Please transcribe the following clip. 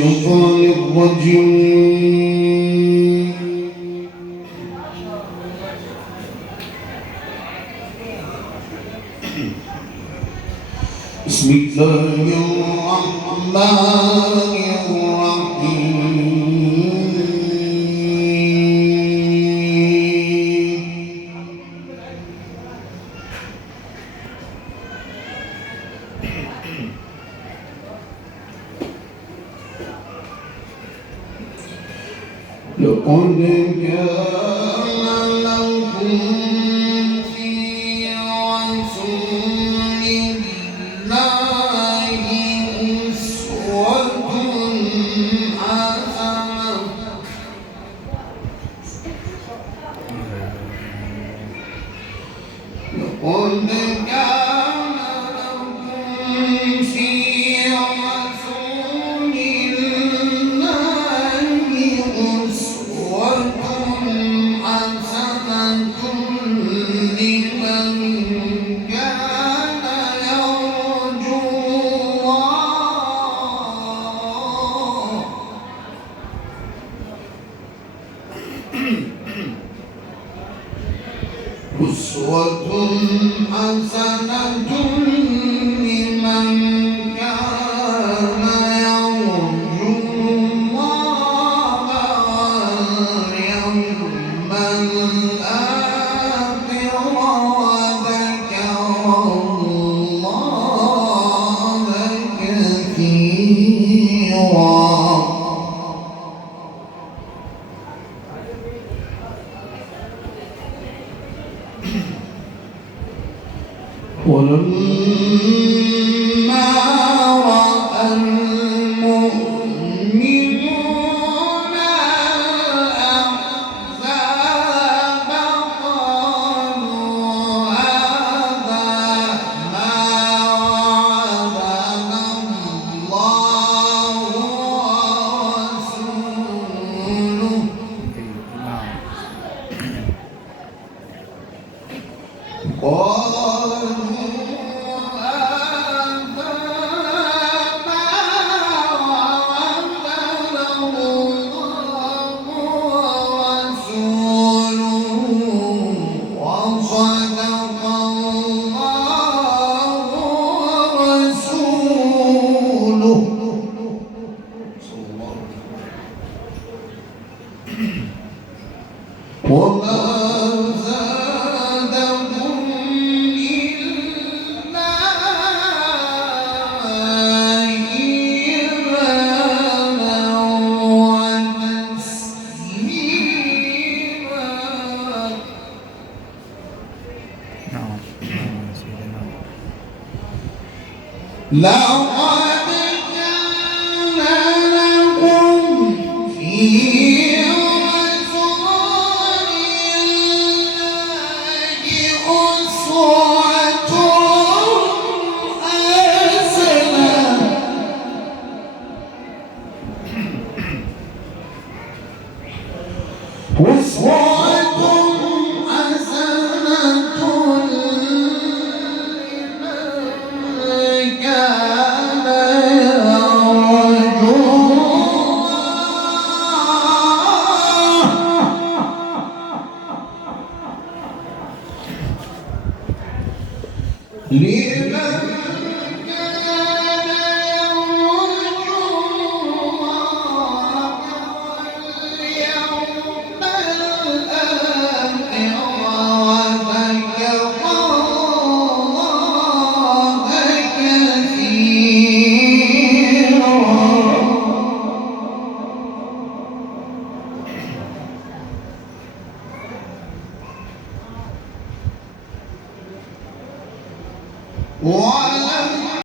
الشيطان الرجيم. بسم الله الرحمن الرحيم. لقد كان لكم في رسول الله أسوة حسنة لقد كان لكم في رسول الله أسوة حسنة لمن كان يرجو الله أسوة حسنة لمن كان يرجو الله واليوم الآخر وذكر الله كثيرا. ولما رأى المؤمنون الأحزاب قالوا هذا ما وعدنا الله ورسوله وما زادهم إلا إيمانا وتسليما. لقد كان لكم في أسوة حسنة لمن كان يرجو وعلى